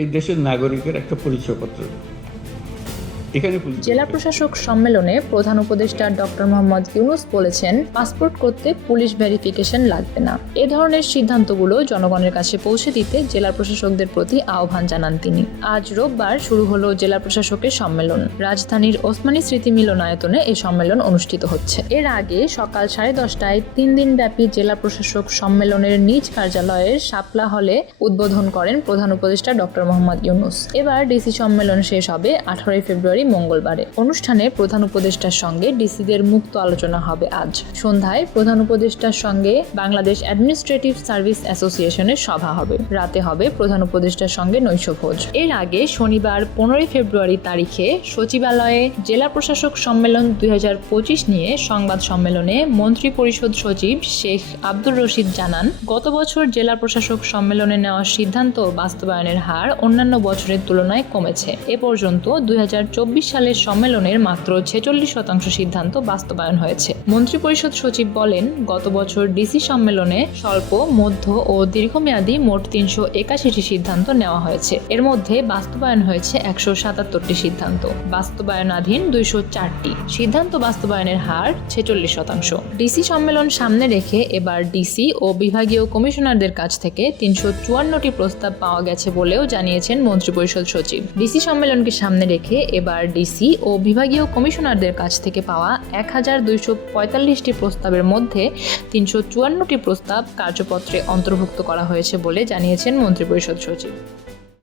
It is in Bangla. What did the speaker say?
এই দেশের নাগরিকের একটা পরিচয়পত্র। এখানে জেলা প্রশাসক সম্মেলনে প্রধান উপদেষ্টা ডক্টর মোহাম্মদ ইউনূস বলেছেন, পাসপোর্ট করতে পুলিশ ভেরিফিকেশন লাগবে না। এ ধরনের সিদ্ধান্তগুলো জনগণের কাছে পৌঁছে দিতে জেলা প্রশাসকদের প্রতি আহ্বান জানান তিনি। আজ রোববার শুরু হলো জেলা প্রশাসকের সম্মেলন। রাজধানীর ওসমানী স্মৃতি মিলনায়তনে এই সম্মেলন অনুষ্ঠিত হচ্ছে। এর আগে সকাল 10:30টায় 3 দিনব্যাপী জেলা প্রশাসক সম্মেলনের নিজ কার্যালয়ের শাপলা হলে উদ্বোধন করেন প্রধান উপদেষ্টা ডক্টর মোহাম্মদ ইউনূস। এবার ডিসি সম্মেলন শেষ হবে 18 ফেব্রুয়ারি মঙ্গলবারে। অনুষ্ঠানে প্রধান উপদেষ্টার সঙ্গে ডিসিদের মুক্ত আলোচনা হবে আজ সন্ধ্যায়। প্রধান উপদেষ্টার সঙ্গে বাংলাদেশ অ্যাডমিনিস্ট্রেটিভ সার্ভিস অ্যাসোসিয়েশনের সভা হবে। রাতে হবে প্রধান উপদেষ্টার সঙ্গে নৈশভোজ। এর আগে শনিবার 15 ফেব্রুয়ারি তারিখে সচিবালয়ে জেলা প্রশাসক সম্মেলন 2025 নিয়ে সংবাদ সম্মেলনে মন্ত্রী পরিষদ সচিব শেখ আব্দুর রশিদ জানান, গত বছর জেলা প্রশাসক সম্মেলনে নেওয়া সিদ্ধান্ত বাস্তবায়নের হার অন্যান্য বছরের তুলনায় কমেছে। এ পর্যন্ত 2024 সালের সম্মেলনের মাত্র 46% সিদ্ধান্ত বাস্তবায়ন হয়েছে। মন্ত্রিপরিষদ সচিব বলেন, গত বছর ডিসি সম্মেলনে স্বল্প, মধ্য ও দীর্ঘমেয়াদী মোট 381টি সিদ্ধান্ত নেওয়া হয়েছে। এর মধ্যে বাস্তবায়ন হয়েছে 177টি সিদ্ধান্ত, বাস্তবায়নাধীন 204টি। সিদ্ধান্ত বাস্তবায়নের হার 46%। ডিসি সম্মেলন সামনে রেখে এবার ডিসি ও বিভাগীয় কমিশনারদের কাছ থেকে 354টি প্রস্তাব পাওয়া গেছে বলেও জানিয়েছেন মন্ত্রিপরিষদ সচিব। ডিসি সম্মেলনকে সামনে রেখে এবার ডিসি ও বিভাগীয় কমিশনারদের কাছ থেকে পাওয়া 1245টি প্রস্তাবের মধ্যে 354টি প্রস্তাব কার্যপত্রে অন্তর্ভুক্ত করা হয়েছে বলে জানিয়েছেন মন্ত্রিপরিষদ সচিব।